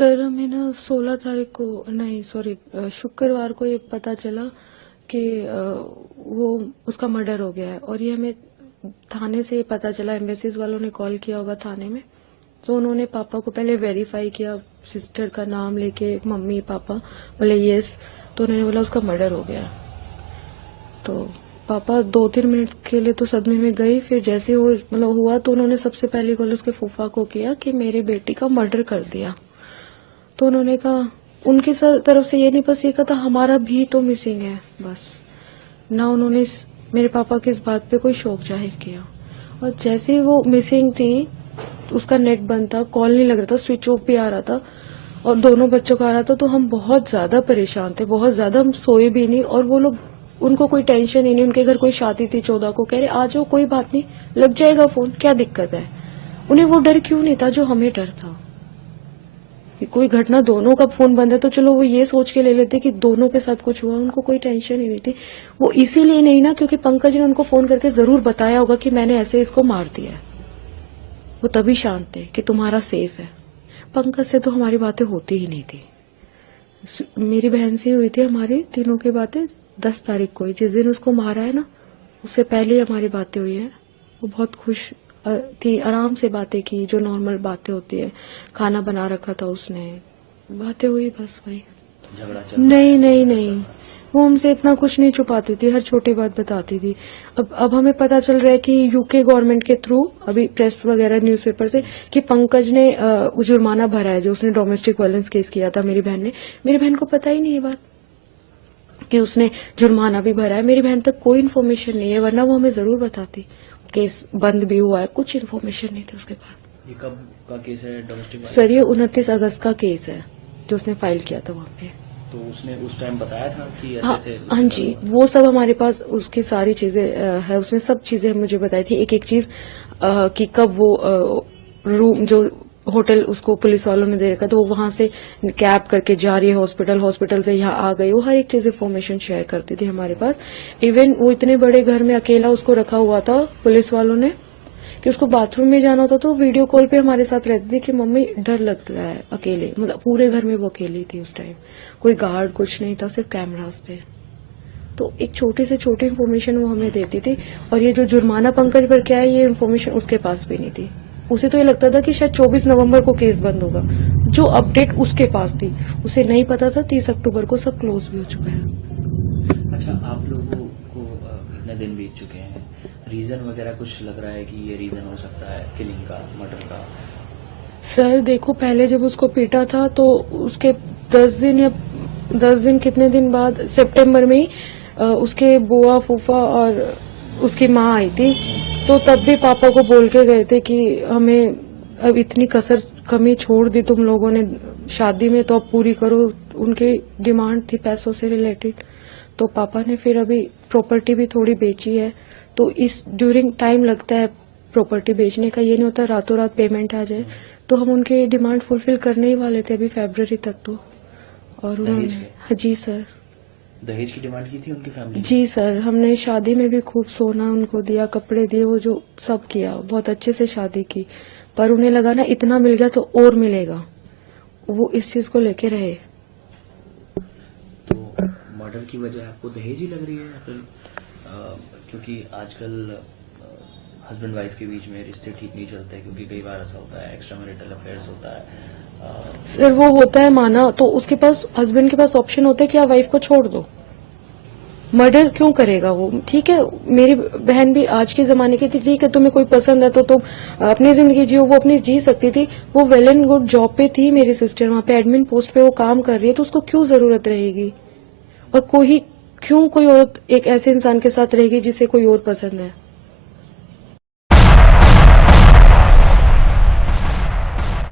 Sir हमें ना 16 तारीख को नहीं सॉरी शुक्रवार को ये पता चला कि वो उसका मर्डर हो गया है। और ये हमें थाने से ये पता चला, एम्बेसीज वालों ने कॉल किया होगा थाने में, तो उन्होंने पापा को पहले वेरीफाई किया, सिस्टर का नाम लेके मम्मी पापा बोले यस, तो उन्होंने बोला उसका मर्डर हो गया। तो पापा 2-3 मिनट के लिए तो सदमे में गई। फिर जैसे वो मतलब हुआ तो उन्होंने सबसे पहले कॉल उसके फूफा को किया कि मेरी बेटी का मर्डर कर दिया। तो उन्होंने कहा, उनकी तरफ से ये नहीं बस ये कहा था हमारा भी तो मिसिंग है, बस ना उन्होंने मेरे पापा की इस बात पे कोई शौक जाहिर किया। और जैसे ही वो मिसिंग थी उसका नेट बंद था, कॉल नहीं लग रहा था, स्विच ऑफ भी आ रहा था और दोनों बच्चों का आ रहा था। तो हम बहुत ज्यादा परेशान थे, बहुत ज्यादा, हम सोए भी नहीं। और वो लोग, उनको कोई टेंशन ही नहीं, उनके घर कोई शादी थी 14 को, कह रहे आ जाओ कोई बात नहीं लग जाएगा फोन, क्या दिक्कत है। उन्हें वो डर क्यों नहीं था जो हमें डर था कि कोई घटना, दोनों का फोन बंद है तो चलो वो ये सोच के ले लेते कि दोनों के साथ कुछ हुआ। उनको कोई टेंशन ही नहीं थी। वो इसीलिए नहीं ना क्योंकि पंकज ने उनको फोन करके जरूर बताया होगा कि मैंने ऐसे इसको मार दिया है। वो तभी शांत थे कि तुम्हारा सेफ है। पंकज से तो हमारी बातें होती ही नहीं थी। मेरी बहन से हुई थी हमारी तीनों की बातें 10 तारीख को, जिस दिन उसको मारा है ना उससे पहले ही हमारी बातें हुई है। वो बहुत खुश थी, आराम से बातें की, जो नॉर्मल बातें होती है। खाना बना रखा था उसने, बातें हुई, बस वही। नहीं नहीं नहीं, वो हमसे इतना कुछ नहीं छुपाती थी, हर छोटी बात बताती थी। अब हमें पता चल रहा है कि यूके गवर्नमेंट के थ्रू, अभी प्रेस वगैरह न्यूज़पेपर से, कि पंकज ने जुर्माना भरा है जो उसने डोमेस्टिक वायलेंस केस किया था मेरी बहन ने। मेरी बहन को पता ही नहीं ये बात कि उसने जुर्माना भी भरा है। मेरी बहन तक कोई इन्फॉर्मेशन नहीं है, वरना वो हमें जरूर बताती। केस बंद भी हुआ है, कुछ इन्फॉर्मेशन नहीं थी उसके पास। ये कब का केस है डोमेस्टिक? सर ये 29 अगस्त का केस है जो उसने फाइल किया था वहाँ पे। तो उसने उस टाइम बताया था कि हाँ, ऐसे हाँ जी, वो सब हमारे पास उसकी सारी चीजें है। उसने सब चीजें मुझे बताई थी, एक एक चीज कि कब वो रूम जो होटल उसको पुलिस वालों ने दे रखा तो वो वहां से कैब करके जा रही है हॉस्पिटल, हॉस्पिटल से यहाँ आ गई। वो हर एक चीज इन्फॉर्मेशन शेयर करती थी हमारे पास। इवन वो इतने बड़े घर में अकेला उसको रखा हुआ था पुलिस वालों ने कि उसको बाथरूम में जाना होता तो वीडियो कॉल पे हमारे साथ रहती थी कि मम्मी डर लग रहा है अकेले। मतलब पूरे घर में वो अकेली थी उस टाइम, कोई गार्ड कुछ नहीं था, सिर्फ कैमरास थे। तो एक छोटी से छोटी इन्फॉर्मेशन वो हमें देती थी। और ये जो जुर्माना पंकज पर क्या है, ये इन्फॉर्मेशन उसके पास भी नहीं थी। उसे तो ये लगता था कि शायद 24 नवंबर को केस बंद होगा। जो अपडेट उसके पास थी उसे नहीं पता था 30 अक्टूबर को सब क्लोज भी हो चुका है। अच्छा, आप लोगों को इतने दिन बीत चुके हैं, रीजन वगैरह कुछ लग रहा है कि ये रीजन हो सकता है किलिंग का, मर्डर का? सर देखो, पहले जब उसको पीटा था तो उसके 10 दिन कितने दिन बाद सितंबर में उसके बुआ फूफा और उसकी माँ आई थी। तो तब भी पापा को बोल के गए थे कि हमें अब इतनी कसर कमी छोड़ दी तुम लोगों ने शादी में, तो अब पूरी करो। उनकी डिमांड थी पैसों से रिलेटेड। तो पापा ने फिर अभी प्रॉपर्टी भी थोड़ी बेची है। तो इस ड्यूरिंग टाइम लगता है प्रॉपर्टी बेचने का, ये नहीं होता रातों रात पेमेंट आ जाए। तो हम उनकी डिमांड फुलफिल करने ही वाले थे अभी फरवरी तक तो। और उन्होंने, हाँ जी सर, दहेज की डिमांड की थी उनकी फैमिली? जी सर, हमने शादी में भी खूब सोना उनको दिया, कपड़े दिए, वो जो सब किया, बहुत अच्छे से शादी की। पर उन्हें लगा ना इतना मिल गया तो और मिलेगा, वो इस चीज को लेके रहे। तो मर्डर की वजह आपको दहेज ही लग रही है या फिर क्योंकि आजकल हस्बैंड वाइफ के बीच में रिश्ते ठीक नहीं चलते, क्योंकि कई बार ऐसा होता है एक्स्ट्रा मैरिटल अफेयर्स होता है। सर वो होता है माना, तो उसके पास, हस्बैंड के पास ऑप्शन होता है कि आप वाइफ को छोड़ दो। मर्डर क्यों करेगा वो? ठीक है, मेरी बहन भी आज के जमाने की थी, ठीक है तुम्हें कोई पसंद है तो तुम अपनी जिंदगी जियो, वो अपनी जी सकती थी। वो वेल एंड गुड जॉब पे थी मेरी सिस्टर, वहां पे एडमिन पोस्ट पे वो काम कर रही है, तो उसको क्यों जरूरत रहेगी? और कोई औरत एक ऐसे इंसान के साथ रहेगी जिसे कोई और पसंद है?